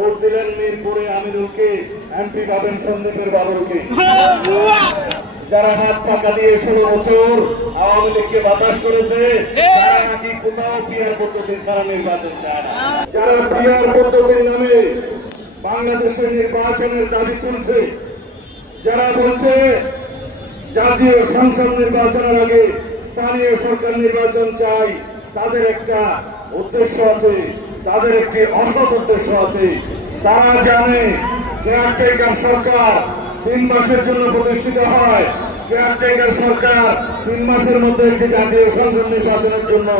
Vote দিলেন মিরপুরে আমিনুলকে, MP পাবেন সন্দীপের বাবুলকে। যারা হাত পাকা দিয়ে 16 বছর আওয়ামী লীগকে বাতাস করেছে, তারা নাকি কোথাও পিয়ার পদ্ধতি ছাড়া নির্বাচন চায় না। যারা পিয়ার পদ্ধতির নামে বাংলাদেশের নির্বাচনের দাবি তুলছে, যারা বলছে জাতীয় সংসদ নির্বাচনের আগে স্থানীয় সরকার নির্বাচন চাই, তাদের একটা উদ্দেশ্য আছে, তাদের একটি অসৎ উদ্দেশ্য আছে। তারা জানে কেয়ারটেকার সরকার 3 মাসের জন্য প্রতিষ্ঠিত হয়। কেয়ারটেকার সরকার 3 মাসের মধ্যে একটি জাতীয় সংসদ নির্বাচনের জন্য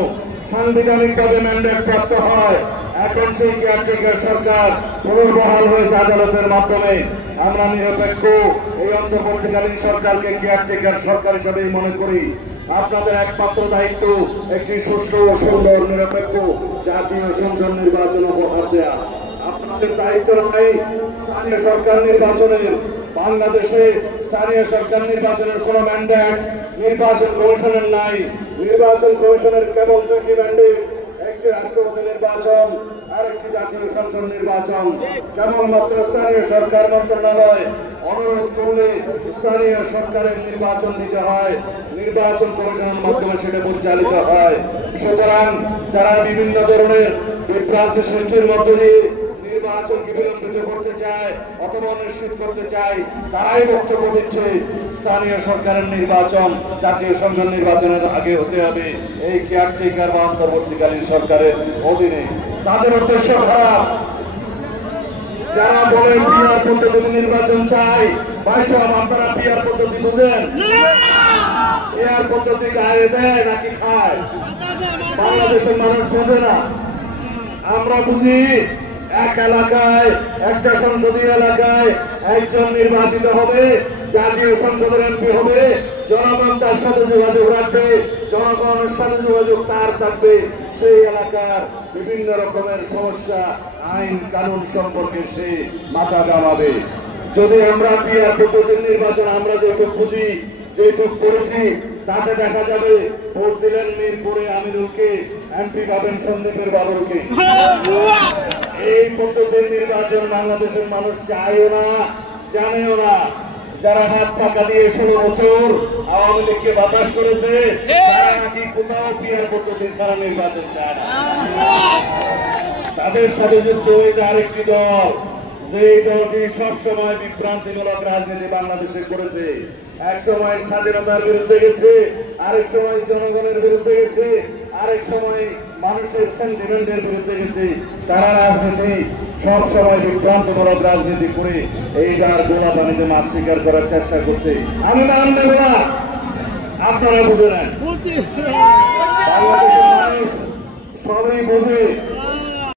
সাংবিধানিকভাবে ম্যান্ডেট প্রাপ্ত হয়। এখন সেই কেয়ারটেকার সরকার পুনর্বহাল হয়েছে আদালতের মাধ্যমে। আমরা নিরপেক্ষ এই অন্তর্বর্তীকালীন সরকারকে কেয়ারটেকার সরকার হিসেবেই মনে করি। আপনাদের একমাত্র দায়িত্ব একটি সুষ্ঠু ও সুন্দর নিরপেক্ষ জাতীয় সংসদ নির্বাচন উপহার দেয়া। আপনাদের দায়িত্ব নাই স্থানীয় সরকার নির্বাচনের। বাংলাদেশে স্থানীয় সরকার নির্বাচনের কোন ম্যান্ডেট নির্বাচন কমিশনের নাই। নির্বাচন কমিশনের কেবল 2টি ম্যান্ডেট, একটি রাষ্ট্রপতি নির্বাচন আর একটি জাতীয় সংসদ নির্বাচন। কেবলমাত্র স্থানীয় সরকার মন্ত্রণালয় অনুরোধ করলে স্থানীয় সরকারের নির্বাচন দিতে হয়, নির্বাচন কমিশনের মাধ্যমে সেটা পরিচালিত হয়। সুতরাং যারা বিভিন্ন ধরনের বিভ্রান্তি সৃষ্টির মধ্য দিয়ে নির্বাচনকে বিলম্বিত করতে চায় অথবা নিশ্চিত করতে চায়, তারাই বক্তব্য দিচ্ছে স্থানীয় সরকারের নির্বাচন জাতীয় সংসদ নির্বাচনের আগে হতে হবে এই কেয়ারটেকার বা অন্তর্বর্তীকালীন সরকারের অধীনে। তাদের উদ্দেশ্য খারাপ। যারা বলে পিয়ার পদ্ধতি নির্বাচন চাই, ভাই সাহেব আপনারা পিয়ার পদ্ধতি বুঝেন? পিয়ার পদ্ধতি গায়ে দেয় নাকি খায়? বাংলাদেশের মানুষ বোঝে না, আমরা বুঝি। এক এলাকায় একটা সংসদীয় এলাকায় একজন নির্বাচিত হবে, জাতীয় সংসদের এমপি হবে, জনগণ তার সাথে যোগাযোগ রাখবে, জনগণের সাথে যোগাযোগ তার থাকবে। সেই এলাকার বিভিন্ন রকমের সমস্যা আইন কানুন সম্পর্কে সে মাথা ঘামাবে। যদি আমরা পিয়ার পদ্ধতির নির্বাচন আমরা যেটুক বুঝি, যেটুক করেছি, তাতে দেখা যাবে ভোট দিলেন মিরপুরে আমিনুলকে, এমপি পাবেন সন্দীপের বাবুলকে। এই পদ্ধতির নির্বাচন বাংলাদেশের মানুষ চায়ও না, জানেও না। যারা হাত পাকা দিয়ে 16 বছর আওয়ামী লীগকে বাতাস করেছে, তারা নাকি কোথাও পিয়ার পদ্ধতি ছাড়া নির্বাচন চায় না। তাদের সাথে যুক্ত হয়েছে আরেকটি দল, যে দলটি সবসময় বিভ্রান্তিমূলক রাজনীতি বাংলাদেশে করেছে। এক সময় স্বাধীনতার বিরুদ্ধে গেছে, আরেক সময় জনগণের বিরুদ্ধে গেছে, আরেক সময় মানুষের সেন্টিমেন্টের বিরুদ্ধে গেছে। তারা রাজনীতি সবসময় বিভ্রান্তিমূলক রাজনীতি করে এইটার গোলাপানিতে মাছ স্বীকার করার চেষ্টা করছে। আমি মানব না, আপনারা বুঝে নেন।